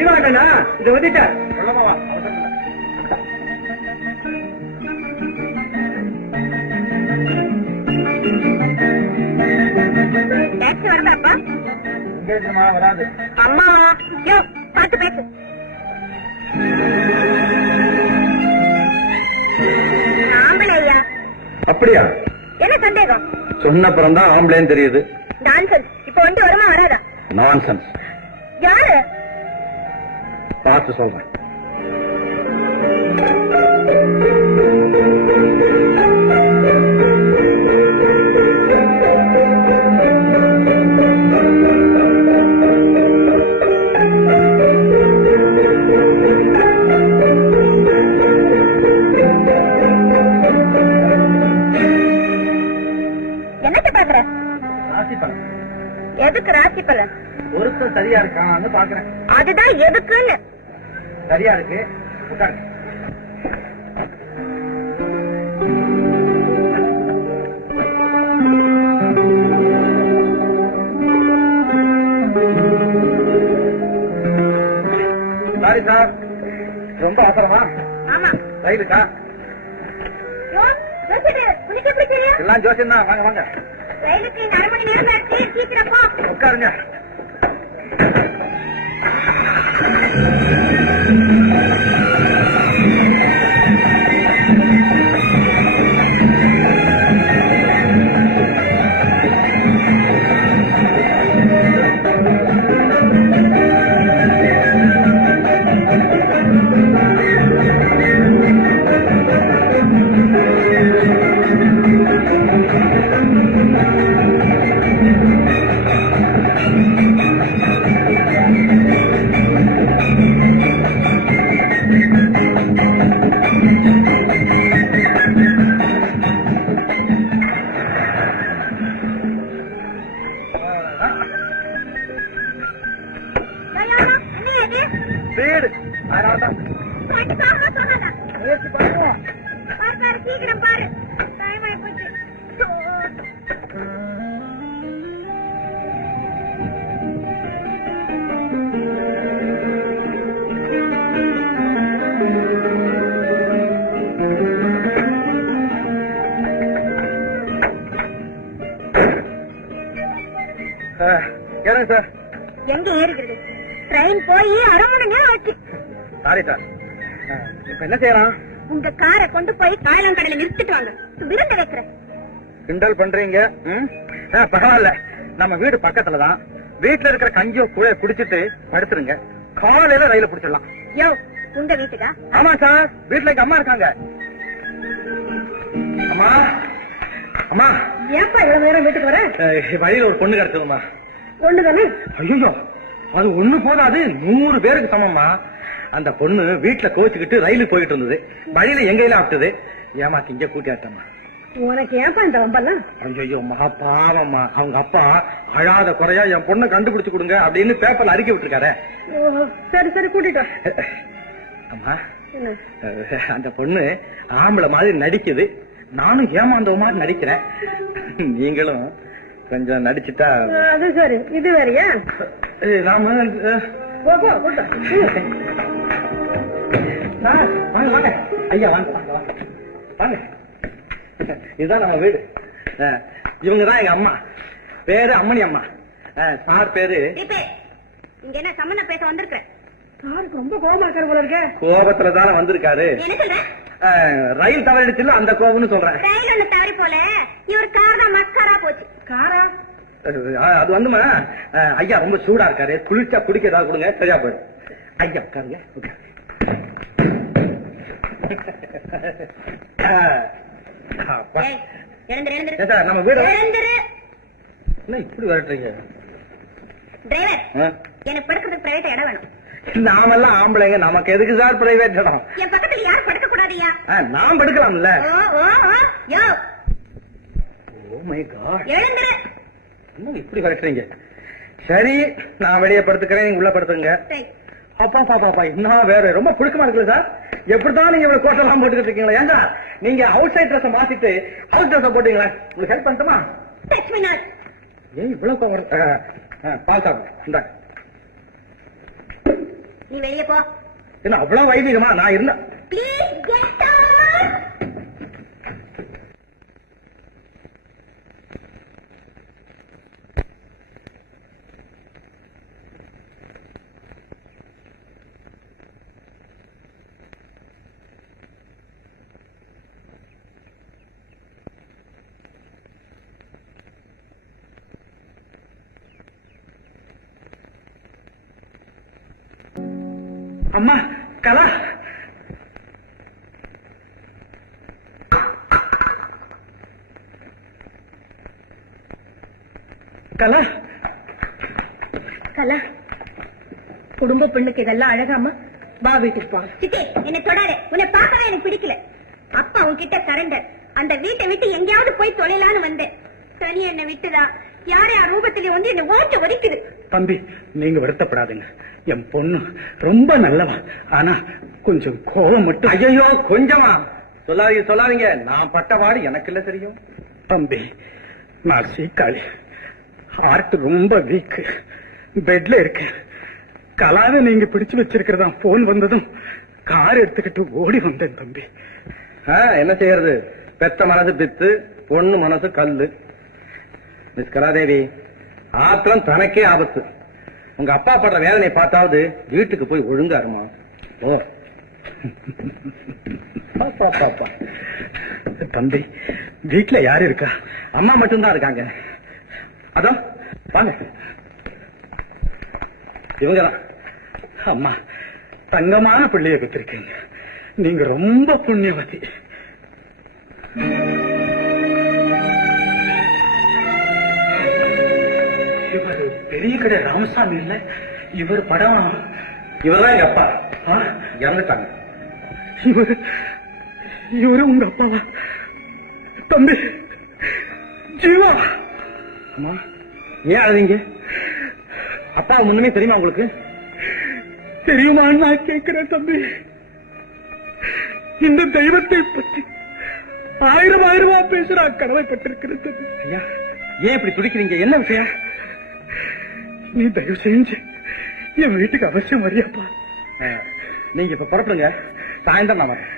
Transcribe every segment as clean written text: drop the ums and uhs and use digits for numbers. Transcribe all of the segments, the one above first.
ஈவாண்டா இது வந்துட்ட சொல்லமாவா வருதாப்பா வராது. அம்மாவா யோ பாத்து பேசு. ஆம்பளையா? அப்படியா? என்ன சந்தேகம்? சொன்னப்புறம் தான் ஆம்பளைன்னு தெரியுது. நான்சென்ஸ். இப்ப வந்து வருமா வராதா? நான்சென்ஸ். யாரு? பார்த்து சொல்றேன். எதுக்கு ராசி பலன்? ஒருத்தர் சரியா இருக்கான்னு பாக்குறேன். அதுதான் எதுக்குன்னு. சரியா இருக்கு. உட்காருங்க. சாரி சார், ரொம்ப அவசரமா? ஆமா. ரயிலுக்கா? எல்லாம் ஜோசியம் தான். வாங்க வாங்க. ரயிலுக்கு 1/2 மணி நேரம் ஆச்சு. சீக்கிரம் போ. உட்காருங்க. சீக்கிரம் பாரு. டைம் ஆயி போச்சு. ஏங்க சார்? எங்க ஏறிக்கிறது? ட்ரெயின் போய் 1/2 மணி நேரம் ஆச்சு. Sorry sir. இப்ப என்ன செய்யலாம்? உங்க காரை கொண்டு போய் காயலாங்கடையில நிறுத்திட்டு வாங்க. விருந்த வைக்கிறேன். கிண்டல் பண்றீங்க? பரவாயில்ல, நம்ம வீடு பக்கத்துலதான். வீட்டுல இருக்கிற கஞ்சியோ கூட குடிச்சிட்டு படுத்துருங்க. காலையில ரயில பிடிச்சிடலாம். யோ, உங்க வீட்டுக்கா? ஆமா சார், வீட்டுல எங்க அம்மா இருக்காங்க. அம்மா அம்மா. ஏப்பா இவ்வளவு நேரம் வீட்டுக்கு வர? வழியில ஒரு பொண்ணு கிடைச்சதுமா. ஒண்ணு தானே? ஐயோ, அது ஒண்ணு போதாது, 100 பேருக்கு சமம்மா. அந்த பொண்ணு வீட்டுல கோச்சுக்கிட்டு ரயிலுக்கு போயிட்டு இருந்தது. வழியில எங்கையில ஆப்டது. ஏமாத்தி இங்க கூட்டியாட்டம்மா. உனக்கு ஏப்பா இந்த வம்பெல்லாம்? ஐயோ மகா பாவம்மா. அவங்க அப்பா அழாத குறையா என் பொண்ணை கண்டுபிடிச்சு கொடுங்க அப்படின்னு பேப்பர்ல அறிக்கை விட்டுருக்காரு. சரி சரி, கூட்டிட்டு. அம்மா, அந்த பொண்ணு ஆம்பளை மாதிரி நடிக்குது. நானும் ஏமாந்தவ மாதிரி நடிக்கிறேன். நீங்களும் கொஞ்சம் நடிச்சுட்டா. அது சரி. இது வேறையா? நாம வாங்க வாங்க ஐயா, வாங்க வாங்க வாங்க வாங்க. இதுதான் நம்ம வீடு. இவங்கதான் எங்க அம்மா. பேரு அம்மணி அம்மா. சார் பேரு. இங்க என்ன சம்மந்த பேச வந்திருக்க? சாருக்கு ரொம்ப கோபமா இருக்காரு போல இருக்க. கோபத்துல தானே வந்திருக்காரு. ரயில் தவறிடுச்சுல, அந்த கோபம்னு சொல்றேன். ரயில் ஒண்ணு தவறி போல, இவர் கார் தான் மஸ்காரா போச்சு. காரா? அது வந்துமா, ஐயா ரொம்ப சூடா இருக்காரு. குளிர்ச்சா குடிக்க ஏதாவது கொடுங்க, சரியா போயிடும். ஐயா உட்காருங்க. நம்ம வீடு இப்படி வரட்டுறீங்க. டிரைவர், எனக்கு படுக்கிறதுக்கு பிரைவேட் இடம் வேணும். நாமெல்லாம் ஆம்பளைங்க, நமக்கு எதுக்கு சார் பிரைவேட் இடம்? என் பக்கத்துல யாரும் படுக்க கூடாதியா? நான் படுக்கலாம்ல. ஓ மை காட், எழுந்துரு. இப்படி வரட்டுறீங்க. சரி, நான் வெளியே படுத்துக்கிறேன், நீங்க உள்ள படுத்துங்க. அப்பா பாப்பா இன்னும் வேற ரொம்ப புழுக்கமா இருக்குல்ல சார்? எப்படிதான் நீங்க இவ்வளவு கோட்டெல்லாம் போட்டுக்கிட்டு இருக்கீங்களா? ஏங்க நீங்க அவுட் சைட் ட்ரெஸ் மாத்திட்டு ஹவுஸ் ட்ரெஸ் போட்டீங்களா? உங்களுக்கு ஹெல்ப் பண்ணட்டுமா? ஏன் இவ்வளவு கோவம்? பால் சாப்பிடும் இந்தாங்க. நீ வெளியே போ. என்ன அவ்வளவு வைதிகமா நான் இருந்த? Please get out. அம்மா கலா, கலா, கலா, குடும்ப பெண்ணுக்கு இதெல்லாம் அழகாமா? வா வீட்டுக்கு போ. சித்தி என்ன தொடாதே, உன்னை பார்க்கவே எனக்கு பிடிக்கல. அப்பா உன்கிட்ட சரண்டர். அந்த வீட்டை விட்டு எங்கேயாவது போய் தொலைலான்னு வந்தேன். சரி என்ன விட்டுதா? யார் யார் ரூபத்திலே வந்து என்ன ஓட்ட வலிக்குது. தம்பி நீங்க வருத்தப்படாதுங்க. என் பொண்ணு ரொம்ப நல்லவா, ஆனா கொஞ்சம் கோவம் மட்டும். ஐயோ கொஞ்சமா சொல்லாதீங்க. நான் பட்டவாடு எனக்கு இல்ல தெரியும். தம்பி நான் சீக்காளி, ஹார்ட் ரொம்ப வீக், பெட்ல இருக்கு. கலாவை நீங்க பிடிச்சு வச்சிருக்கிறதா போன் வந்ததும் கார் எடுத்துக்கிட்டு ஓடி வந்தேன் தம்பி. என்ன செய்யறது, பெத்த மனசு பித்து, பொண்ணு மனசு கல்லு. மிஸ் கலாதேவி, ஆத்திரம் தனக்கே ஆபத்து. உங்க அப்பா படுற வேதனை பார்த்தாவது வீட்டுக்கு போய் ஒழுங்கா இருமா. ஓ பாப்பா தம்பி, வீட்டுல யாரு இருக்கா? அம்மா மட்டும்தான் இருக்காங்க. அதோ வாங்க, இவங்கதான். அம்மா தங்கமான பிள்ளைய பெற்றிருக்கீங்க, நீங்க ரொம்ப புண்ணியவதி. இவர் பெரிய கடை ராமசாமி இல்ல? இவர் படம். இவர்தான் எங்க அப்பா, இறந்துட்டாங்க. இவரு உங்க அப்பாவா? தம்பி ஜீவா. அம்மா ஏன் அழுதீங்க? அப்பா முன்னுமே தெரியுமா உங்களுக்கு? தெரியுமான்னு நான் கேட்கிறேன் தம்பி. இந்த தெய்வத்தை பற்றி ஆயிரமா பேசுற கடமைப்பட்டிருக்கிறது. ஐயா ஏன் இப்படி துடிக்கிறீங்க? என்ன விஷயம்? நீ தயவு செஞ்சு என் வீட்டுக்கு அவசியம் வரியாப்பா. நீங்க இப்ப புறப்படுங்க, சாயந்தரம் நான் வரேன்.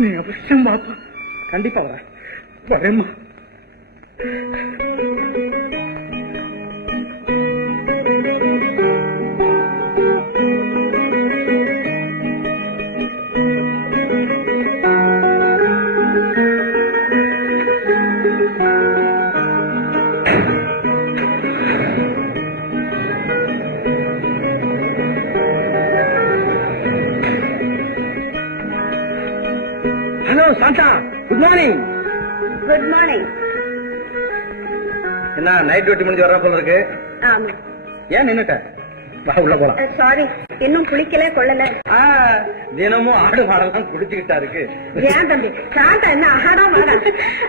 நீ அவசியம் வாப்பா. கண்டிப்பா வரேன். வரேம்மா. Hello Shantha, good morning. Good morning. என்ன நைட் டியூட்டி முடிஞ்சு வர போல இருக்கு? ஆமா. ஏன் நின்னுட்ட? வா உள்ள போலாம். சாரி, இன்னும் குளிக்கல கொள்ளல. தினமும் ஆடு மாடெல்லாம் குடிச்சுக்கிட்டா இருக்கு. ஏன் தம்பி சாந்தா என்ன ஆடா மாடா?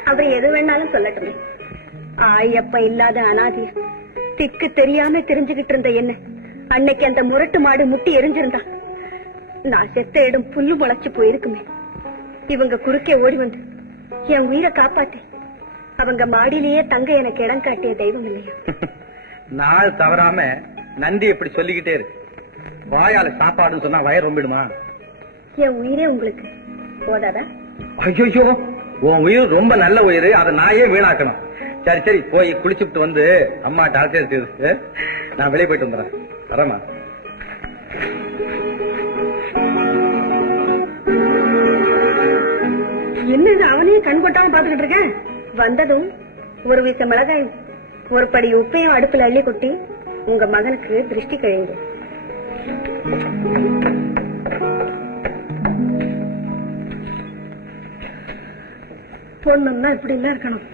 அப்படி எது வேணாலும் சொல்லட்டுமே. ஆயப்ப இல்லாத அனாதி, திக்கு தெரியாம தெரிஞ்சுகிட்டு இருந்த என்ன அன்னைக்கு அந்த முரட்டு மாடு முட்டி எரிஞ்சிருந்தா நான் செத்த இடம் புல்லு முளைச்சு போயிருக்குமே. இவங்க குறுக்கே ஓடி வந்து என் உயிரை காப்பாத்தி அவங்க மாடியிலேயே தங்க எனக்கு இடம் காட்டிய தெய்வம் இல்லையா? நாள் தவறாம நன்றி எப்படி சொல்லிக்கிட்டே இருக்கு. வாயால சாப்பாடுன்னு சொன்னா வயிறு ரொம்பிடுமா? என் உயிரே உங்களுக்கு போதாதா? ஐயோ, உன் உயிர் ரொம்ப நல்ல உயிர், அதை நான் ஏன் வீணாக்கணும்? சரி போய் குளிச்சுட்டு வந்து அம்மா டாக்டர் இருக்கு, நான் வெளியே போயிட்டு வந்துடுறேன். வரமா? என்னது அவனையே கண் கொட்டாம பாத்துக்கிட்டு இருக்கேன்? வந்ததும் ஒரு வீச மிளகாய் ஒரு படி உப்பையும் அடுப்புல அள்ளி கொட்டி உங்க மகனுக்கு திருஷ்டி கழிந்து. பொண்ணுன்னா இப்படி எல்லாம் இருக்கணும்.